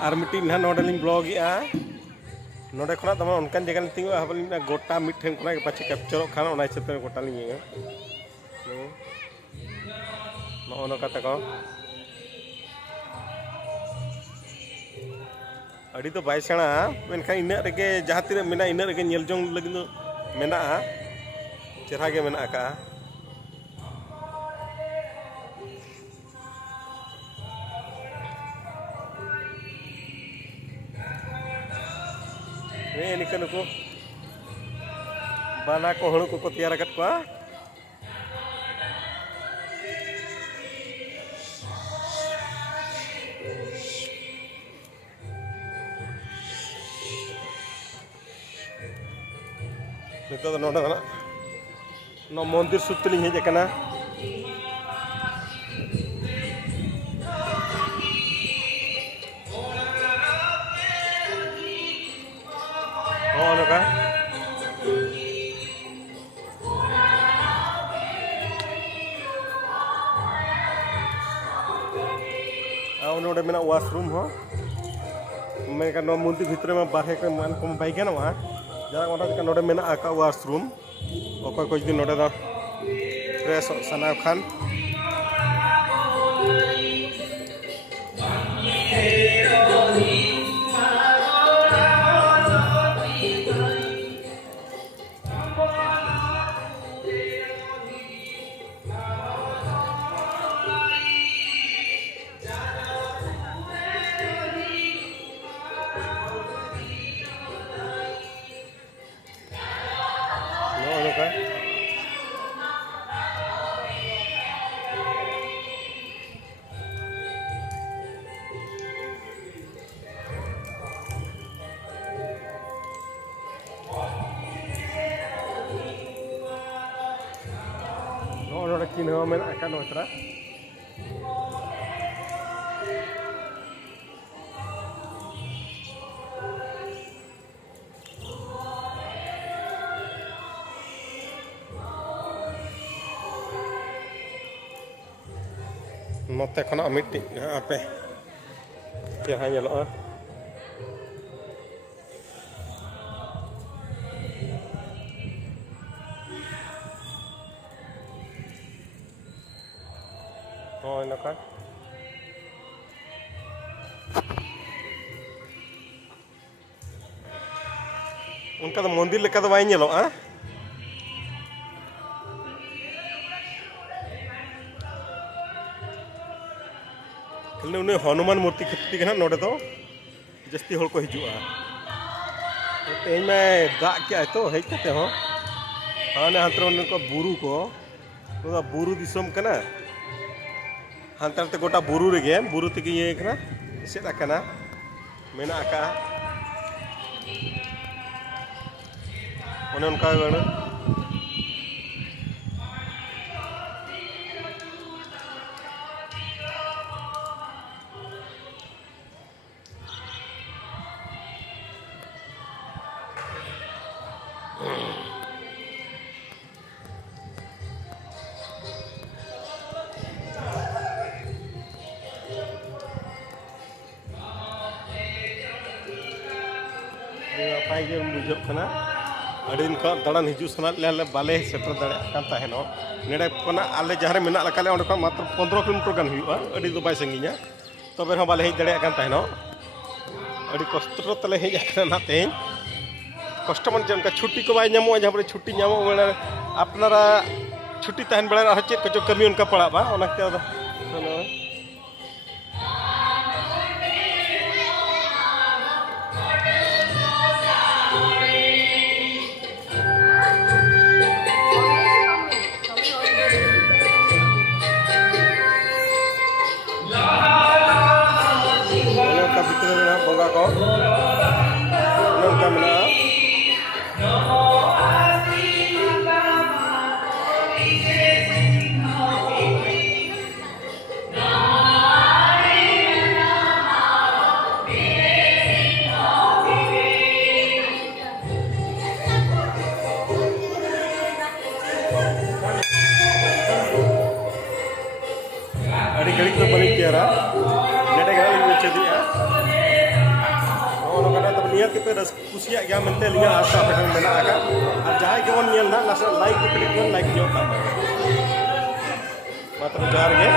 और मिट्टी ना नोडलिंग ब्लॉग नोडे खना तमा उनकान जगह तिंगो हाबलिंग गोटा मिठेन खना के पाछे कैप्चर खान ओना हिसाब गोटा लिंग नो नो कता को अड़ी तो बाय सेणा मेनखा इना रेगे जहां तिना मेना इना रेगे नेल जोंग लगिन मेना चेहरा के मेना का निकन को बाना को हणु को तैयार करत को नितो नोडे नो मंदिर सुतली हेज कना नोका नोडे मेना वाशरूम हो मेनका नो मंदिर भितर में बाहर के मान को बाई गनवा जरा ओना का नोडे मेना आका वाशरूम ओको को दिन नोडे दा फ्रेश सना खान चिन्ह में akan otra note khana mitti ape ya hanya lo oh ini kan उनका तो मंदिर लेका तो बाई नेलो खाली उन्हें हनुमान मूर्ति खत्ती के नोडे तो जस्ती होल को हिजुआ तेज में दाग क्या तो हेज कते हो हाने हांतर उनको बुरू दिसम कना हांतर ते गोटा बुरू रेगे बुरू तक ये कना सेद आकना मेना आका उन्हें उनका गण पाई के बुझो कना अड़ीन को दड़ान हिजू सना ले बाले सेटर दड़े कान ताहेनो नेडे कोना आले जहारे मेना लकाले ओंडे को मात्र 15 किलोमीटर गान हुआ अड़ी दो बाय संगिया तबे हो बाले हेज दड़े कान ताहेनो अड़ी कष्ट तले हेज आकना ना तेन कष्ट मन जनका छुट्टी को बाय ᱧᱟᱢᱚᱜᱼᱟ जहां पर छुट्टी ᱧᱟᱢᱚᱜ बेला अपनारा छुट्टी तहन बेला आरो चेद को कमी उनका पड़ा बा ओनाते बोगा को नंका मना अड़ी घड़ी तो बनी किया रहा नेटे घड़ी में चली नियत पे रस कुसिया गया मनते लिया आशा पे मेना आका और जहां के वन नियल ना लाइक पे क्लिक कर लाइक जो का मात्र जार गे